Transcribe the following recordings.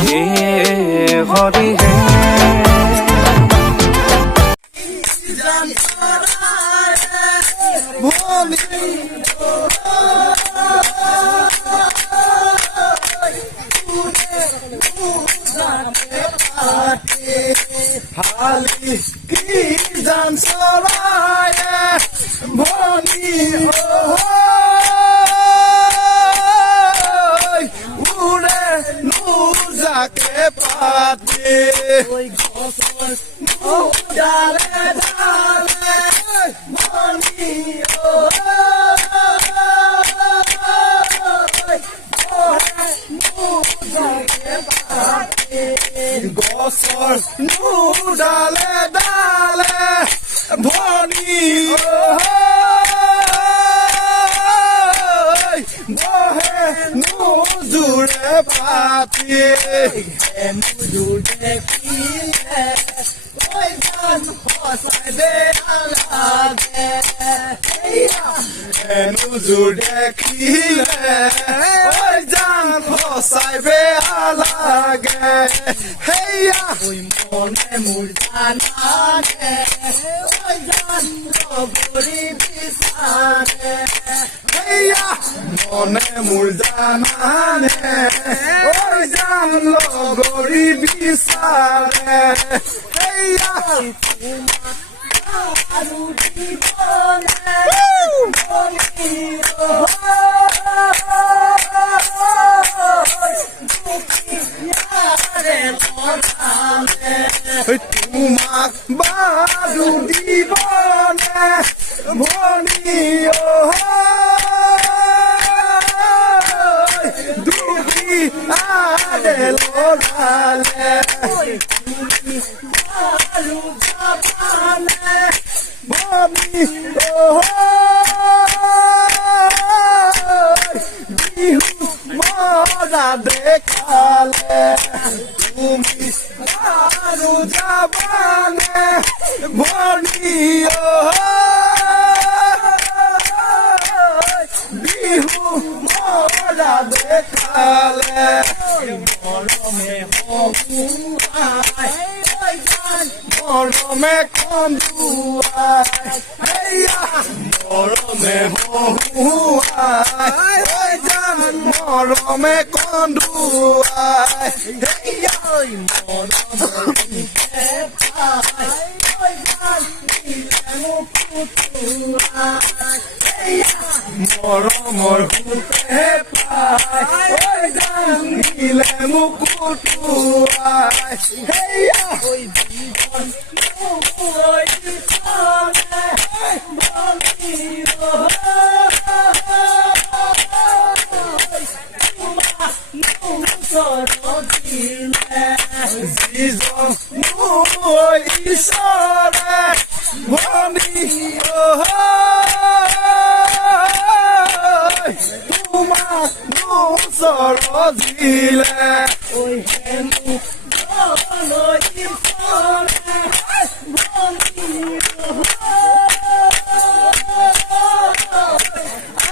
হে হৰি হে হালি কি জান চৰায়ে ভনী উৰে নোজাকে পাতে ডালে ডালে ভনী গছৰ ডালে ডালে ভনী বহে নোজোৰে পাতি নোজোৰে কিলে ঐ জান সঁচাই বেয়া লাগে নোজোৰ দেখিলে ঐ জান সঁচাই বেয়া লাগে হেয়া মনে মোৰ জানানে ঐ জান লগৰী বিচাৰে হেয়া মনে মোৰ জানানে ঐ জান লগৰী বিচাৰে হেয়া আৰু জীৱনে তোমাক বাজু দিবনে ভনী দুখী আৰে লৰালে আৰু যাবানে ভনী বিহু মৰা দেখালে তুমি আৰু যাবানে ভনী বিহু মৰা দেখালে মৰমে হহুৱাই মৰমে কন্দুৱাই মৰমে হহুৱাই মৰমে কন্দুৱাই মৰমৰ সুখে পাই জানিলে মোক কুটুৱাই হেয়া যিজন মোৰ ঈশ্বৰে ভনী তোমাক নোচৰ দিলে হেনো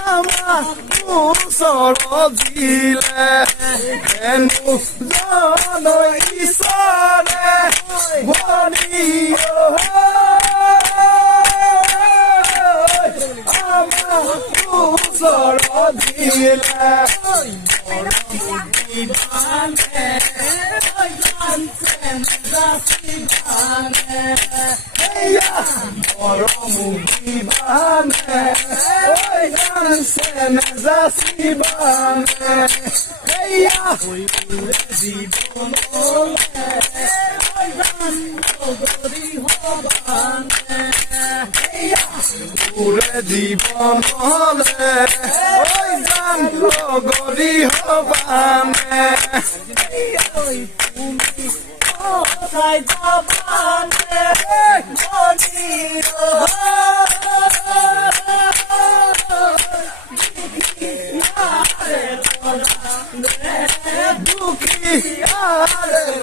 আমাৰ নোচৰ দিলে হেনো জন ঈশ্বৰে ভনী আমাৰ নোচৰ দিলে মৰমুখীবানে ঐ জানছেনে যাচিবানে হেয়া জীৱনলে ঐ জান লগৰী হবানে পুৰে জীৱনলে ঐ জান লগৰী হবানে তুমি সঁচাই যাবানে ভনী দুখী আৰে